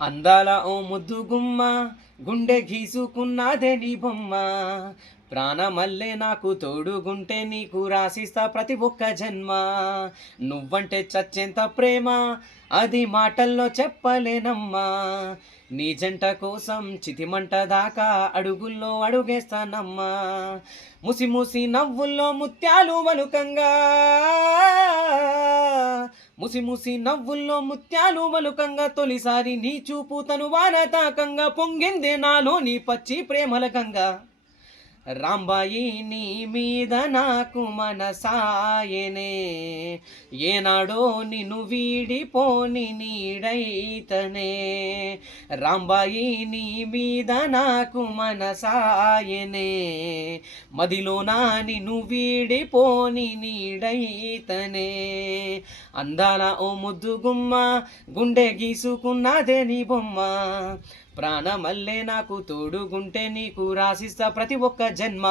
అందాల ఓ ముద్దు గుమ్మ గుండె గీసుకున్నాదే నీ బొమ్మ ప్రాణమల్లే నాకు తోడుగుంటే నీకు రాసిస్తా ప్రతి ఒక్క జన్మ నువ్వంటే చచ్చేంత ప్రేమ అది మాటల్లో చెప్పలేనమ్మా నీ జంట కోసం చితిమంట దాకా అడుగుల్లో అడుగేస్తానమ్మా ముసి ముసి నవ్వుల్లో ముత్యాలు మలుకంగా ముసి ముసి నవ్వుల్లో ముత్యాలు మలుకంగా తొలిసారి నీ చూపు తను వాన తాకంగా పొంగిందే నాలో నీ పచ్చి ప్రేమల గంగా రాంబాయి నీ మీద నాకు మనసాయనే ఏనాడో నిన్ను వీడిపోని నీడైతనే రాంబాయి నీ మీద నాకు మనసాయనే మదిలోనా నిన్ను వీడిపోని నీడైతనే అందాల ఓ ముద్దు గుమ్మ గుండె గీసుకున్నదే నీ బొమ్మ ప్రాణమల్లే నాకు తోడుగుంటే నీకు రాసిస్తా ప్రతి ఒక్క జన్మ